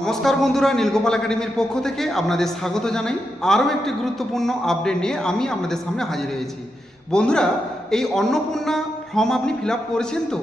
নমস্কার বন্ধুরা, নীলগোপাল একাডেমির পক্ষ থেকে আপনাদের স্বাগত জানাই। আরও একটি গুরুত্বপূর্ণ আপডেট নিয়ে আমি আপনাদের সামনে হাজির হয়েছি। বন্ধুরা, এই অন্নপূর্ণা ফর্ম আপনি ফিল আপ করেছেন তো?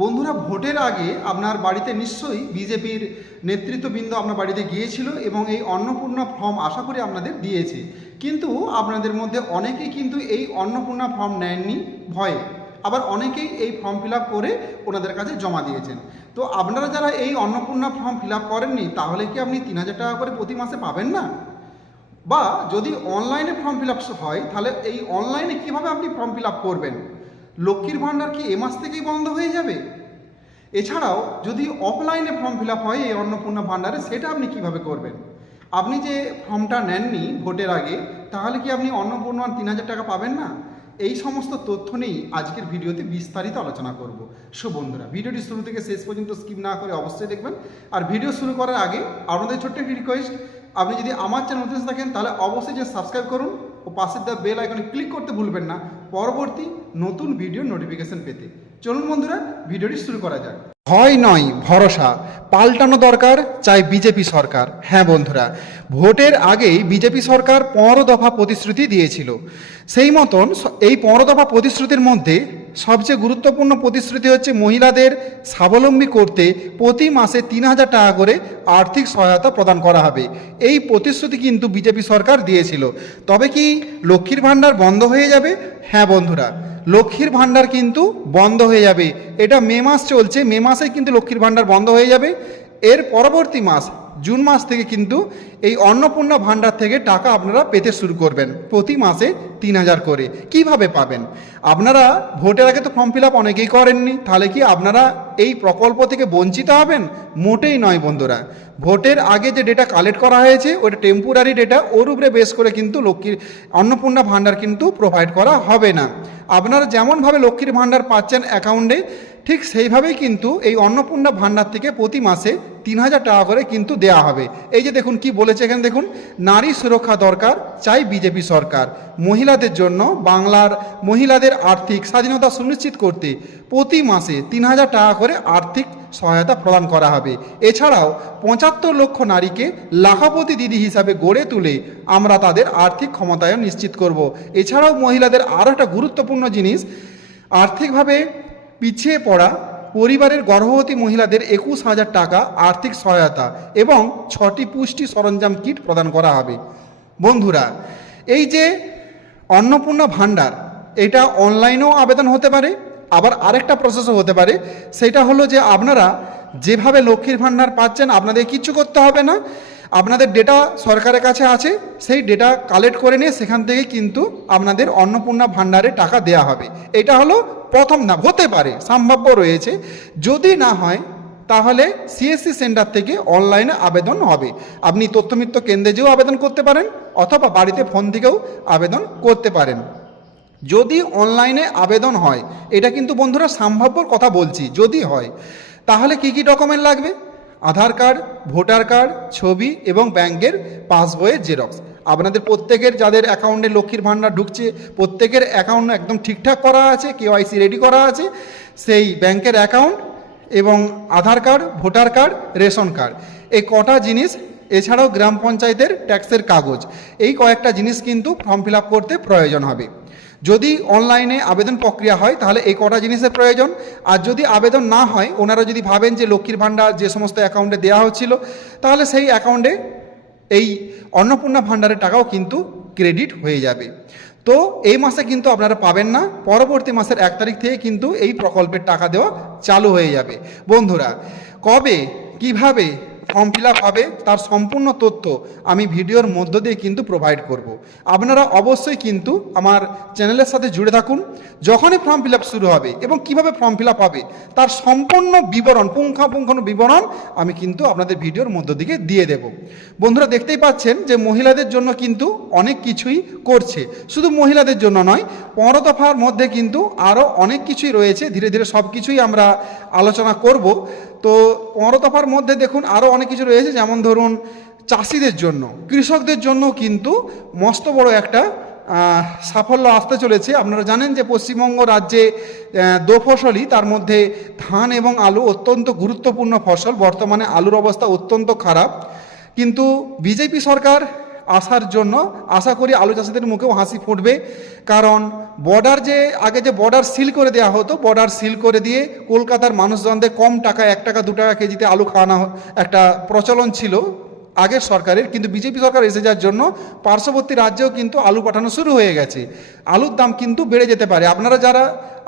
বন্ধুরা, ভোটের আগে আপনার বাড়িতে নিশ্চয়ই বিজেপির নেতৃত্ববৃন্দ আপনার বাড়িতে গিয়েছিল এবং এই অন্নপূর্ণা ফর্ম আশা করি আপনাদের দিয়েছে। কিন্তু আপনাদের মধ্যে অনেকেই কিন্তু এই অন্নপূর্ণা ফর্ম নেননি ভয়ে, আবার অনেকেই এই ফর্ম ফিল আপ করে ওনাদের কাছে জমা দিয়েছেন। তো আপনারা যারা এই অন্নপূর্ণা ফর্ম ফিল আপ করেননি, তাহলে কি আপনি 3,000 টাকা করে প্রতি মাসে পাবেন না? বা যদি অনলাইনে ফর্ম ফিল আপ হয়, তাহলে এই অনলাইনে কীভাবে আপনি ফর্ম ফিল আপ করবেন? লক্ষ্মীর ভাণ্ডার কি এ মাস থেকেই বন্ধ হয়ে যাবে? এছাড়াও যদি অফলাইনে ফর্ম ফিল আপ হয় এই অন্নপূর্ণা ভাণ্ডারে, সেটা আপনি কিভাবে করবেন? আপনি যে ফর্মটা নেননি ভোটের আগে, তাহলে কি আপনি অন্নপূর্ণার 3,000 টাকা পাবেন না? এই সমস্ত তথ্য নিয়েই আজকের ভিডিওতে বিস্তারিত আলোচনা করব। সো বন্ধুরা, ভিডিওটি শুরু থেকে শেষ পর্যন্ত স্কিপ না করে অবশ্যই দেখবেন। আর ভিডিও শুরু করার আগে আপনাদের ছোট্ট একটি রিকোয়েস্ট, আপনি যদি আমার চ্যানেল নতুন থাকেন তাহলে অবশ্যই যে সাবস্ক্রাইব করুন ও পাশের দেওয়া বেল আইকনে ক্লিক করতে ভুলবেন না পরবর্তী নতুন ভিডিও নোটিফিকেশন পেতে। চলুন বন্ধুরা, ভিডিওটি শুরু করা যাক। ভয় নয়, ভরসা, পাল্টানো দরকার চাই বিজেপি সরকার। হ্যাঁ বন্ধুরা, ভোটের আগেই বিজেপি সরকার 15 দফা প্রতিশ্রুতি দিয়েছিল। সেই মতন এই 15 দফা প্রতিশ্রুতির মধ্যে সবচেয়ে গুরুত্বপূর্ণ প্রতিশ্রুতি হচ্ছে মহিলাদের স্বাবলম্বী করতে প্রতি মাসে 3,000 টাকা করে আর্থিক সহায়তা প্রদান করা হবে। এই প্রতিশ্রুতি কিন্তু বিজেপি সরকার দিয়েছিল। তবে কি লক্ষ্মীর ভাণ্ডার বন্ধ হয়ে যাবে? হ্যাঁ বন্ধুরা, লক্ষ্মীর ভাণ্ডার কিন্তু বন্ধ হয়ে যাবে। এটা মে মাস চলছে, মে মাসে কিন্তু লক্ষ্মীর ভাণ্ডার বন্ধ হয়ে যাবে। এর পরবর্তী মাস জুন মাস থেকে কিন্তু এই অন্নপূর্ণা ভাণ্ডার থেকে টাকা আপনারা পেতে শুরু করবেন, প্রতি মাসে 3,000 করে। কিভাবে পাবেন? আপনারা ভোটের আগে তো ফর্ম ফিল আপ অনেকেই করেননি, তাহলে কি আপনারা এই প্রকল্প থেকে বঞ্চিত হবেন? মোটেই নয় বন্ধুরা। ভোটের আগে যে ডেটা কালেক্ট করা হয়েছে ওটা টেম্পোরারি ডেটা, ওর উপরে বেস করে কিন্তু লক্ষ্মীর অন্নপূর্ণা ভাণ্ডার কিন্তু প্রোভাইড করা হবে না। আপনারা যেমনভাবে লক্ষ্মীর ভাণ্ডার পাচ্ছেন অ্যাকাউন্টে, ঠিক সেইভাবেই কিন্তু এই অন্নপূর্ণা ভাণ্ডার থেকে প্রতি মাসে 3,000 টাকা করে কিন্তু দেয়া হবে। এই যে দেখুন কি বলেছে এখানে, দেখুন, নারী সুরক্ষা দরকার চাই বিজেপি সরকার। মহিলাদের জন্য, বাংলার মহিলাদের আর্থিক স্বাধীনতা সুনিশ্চিত করতে প্রতি মাসে 3,000 টাকা করে আর্থিক সহায়তা প্রদান করা হবে। এছাড়াও 75 লক্ষ নারীকে লাখপতি দিদি হিসাবে গড়ে তুলে আমরা তাদের আর্থিক ক্ষমতায়ন নিশ্চিত করব। এছাড়াও মহিলাদের আরও একটা গুরুত্বপূর্ণ জিনিস, আর্থিকভাবে পিছিয়ে পড়া পরিবারের গর্ভবতী মহিলাদের 21,000 টাকা আর্থিক সহায়তা এবং 6টি পুষ্টি সরঞ্জাম কিট প্রদান করা হবে। বন্ধুরা, এই যে অন্নপূর্ণা ভাণ্ডার, এটা অনলাইনেও আবেদন হতে পারে, আবার আরেকটা প্রসেসও হতে পারে। সেটা হলো যে আপনারা যেভাবে লক্ষ্মীর ভাণ্ডার পাচ্ছেন আপনাদের কিচ্ছু করতে হবে না। আপনাদের ডেটা সরকারের কাছে আছে, সেই ডেটা কালেক্ট করে নিয়ে সেখান থেকে কিন্তু আপনাদের অন্নপূর্ণা ভাণ্ডারে টাকা দেয়া হবে। এটা হলো প্রথম ধাপ, হতে পারে, সম্ভাব্য রয়েছে। যদি না হয় তাহলে সিএসসি সেন্টার থেকে অনলাইনে আবেদন হবে। আপনি তথ্যমিত্র কেন্দ্রে যেও আবেদন করতে পারেন, অথবা বাড়িতে ফোন থেকেও আবেদন করতে পারেন। যদি অনলাইনে আবেদন হয়, এটা কিন্তু বন্ধুরা সম্ভাব্যর কথা বলছি, যদি হয়, তাহলে কি কি ডকুমেন্ট লাগবে? আধার কার্ড, ভোটার কার্ড, ছবি এবং ব্যাংকের পাসবইয়ের জেরক্স। আপনাদের প্রত্যেকের যাদের অ্যাকাউন্টে লক্ষ্মীর ভাণ্ডার ঢুকছে, প্রত্যেকের অ্যাকাউন্ট একদম ঠিকঠাক করা আছে, কেওয়াইসি রেডি করা আছে, সেই ব্যাংকের অ্যাকাউন্ট এবং Aadhaar card, voter card, ration card, এই কটা জিনিস, এছাড়াও গ্রাম পঞ্চায়েতের ট্যাক্সের কাগজ, এই কয়েকটা জিনিস কিন্তু ফর্ম ফিল আপ করতে প্রয়োজন হবে। যদি অনলাইনে আবেদন প্রক্রিয়া হয় তাহলে এই কটা জিনিসের প্রয়োজন। আর যদি আবেদন না হয়, ওনারা যদি ভাবেন যে লক্ষ্মীর ভাণ্ডার যে সমস্ত অ্যাকাউন্টে দেওয়া হচ্ছিল, তাহলে সেই অ্যাকাউন্টে এই অন্নপূর্ণা ভাণ্ডারের টাকাও কিন্তু ক্রেডিট হয়ে যাবে। তো এই মাসে কিন্তু আপনারা পাবেন না, পরবর্তী মাসের 1 তারিখ থেকে কিন্তু এই প্রকল্পের টাকা দেওয়া চালু হয়ে যাবে। বন্ধুরা, কবে কিভাবে ফর্ম ফিল আপ হবে তার সম্পূর্ণ তথ্য আমি ভিডিওর মধ্য দিয়ে কিন্তু প্রোভাইড করব। আপনারা অবশ্যই কিন্তু আমার চ্যানেলের সাথে জুড়ে থাকুন। যখনই ফর্ম ফিল আপ শুরু হবে এবং কিভাবে ফর্ম ফিল আপ হবে তার সম্পূর্ণ বিবরণ, পুঙ্খানুপুঙ্খ বিবরণ আমি কিন্তু আপনাদের ভিডিওর মধ্য দিকে দিয়ে দেব। বন্ধুরা, দেখতেই পাচ্ছেন যে মহিলাদের জন্য কিন্তু অনেক কিছুই করছে। শুধু মহিলাদের জন্য নয়, 15 দফার মধ্যে কিন্তু আরও অনেক কিছুই রয়েছে। ধীরে ধীরে সব কিছুই আমরা আলোচনা করব। তো 15 দফার মধ্যে দেখুন আরও অনেক কিছু রয়েছে, যেমন ধরুন চাষিদের জন্য, কৃষকদের জন্য কিন্তু মস্ত বড় একটা সাফল্য আসতে চলেছে। আপনারা জানেন যে পশ্চিমবঙ্গ রাজ্যে দো ফসলই, তার মধ্যে ধান এবং আলু অত্যন্ত গুরুত্বপূর্ণ ফসল। বর্তমানে আলুর অবস্থা অত্যন্ত খারাপ, কিন্তু বিজেপি সরকার আসার জন্য আশা করি আলু চাষিদের মুখেও হাসি ফুটবে। কারণ বর্ডার যে আগে যে বর্ডার সিল করে দেওয়া হতো, বর্ডার সিল করে দিয়ে কলকাতার মানুষজনদের কম টাকা 1 টাকা 2 টাকা কেজিতে আলু খাওয়ানো একটা প্রচলন ছিল আগের সরকারের, কিন্তু বিজেপি সরকার এসে যাওয়ার জন্য পার্শ্ববর্তী রাজ্যেও কিন্তু আলু পাঠানো শুরু হয়ে গেছে। আলুর দাম কিন্তু বেড়ে যেতে পারে। আপনারা যারা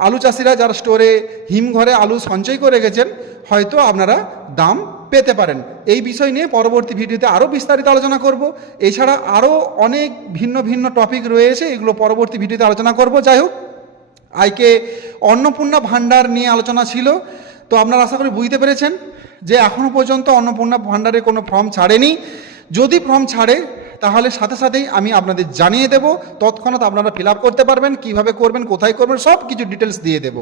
আলু চাষিরা যারা স্টোরে হিমঘরে আলু সঞ্চয় করে রেখেছেন, হয়তো আপনারা দাম পেতে পারেন। এই বিষয় নিয়ে পরবর্তী ভিডিওতে আরও বিস্তারিত আলোচনা করব। এছাড়া আরও অনেক ভিন্ন ভিন্ন টপিক রয়েছে, এগুলো পরবর্তী ভিডিওতে আলোচনা করব। যাই হোক, আজকে অন্নপূর্ণা ভাণ্ডার নিয়ে আলোচনা ছিল। তো আপনারা আশা করি বুঝতে পেরেছেন যে এখনও পর্যন্ত অন্নপূর্ণা ভাণ্ডারে কোনো ফর্ম ছাড়েনি। যদি ফর্ম ছাড়ে তাহলে সাথে সাথেই আমি আপনাদের জানিয়ে দেব, তৎক্ষণাৎ আপনারা ফিল আপ করতে পারবেন, কিভাবে করবেন, কোথায় করবেন, সব কিছু ডিটেলস দিয়ে দেব।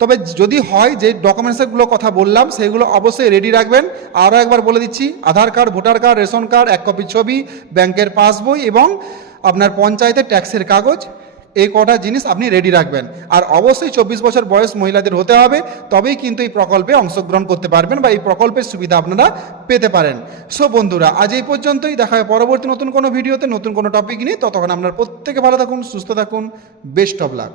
তবে যদি হয় যে ডকুমেন্টসগুলো কথা বললাম সেগুলো অবশ্যই রেডি রাখবেন। আরও একবার বলে দিচ্ছি, Aadhaar card, voter card, ration card, 1 copy ছবি, ব্যাংকের পাসবই এবং আপনার পঞ্চায়েতের ট্যাক্সের কাগজ, এই কটা জিনিস আপনি রেডি রাখবেন। আর অবশ্যই 24 বছর বয়স মহিলাদের হতে হবে, তবেই কিন্তু এই প্রকল্পে অংশগ্রহণ করতে পারবেন বা এই প্রকল্পের সুবিধা আপনারা পেতে পারেন। সো বন্ধুরা, আজ এই পর্যন্তই। দেখা হয় পরবর্তী নতুন কোনো ভিডিওতে নতুন কোনো টপিক নিয়ে। ততক্ষণ আপনারা প্রত্যেকে ভালো থাকুন, সুস্থ থাকুন। Best of luck.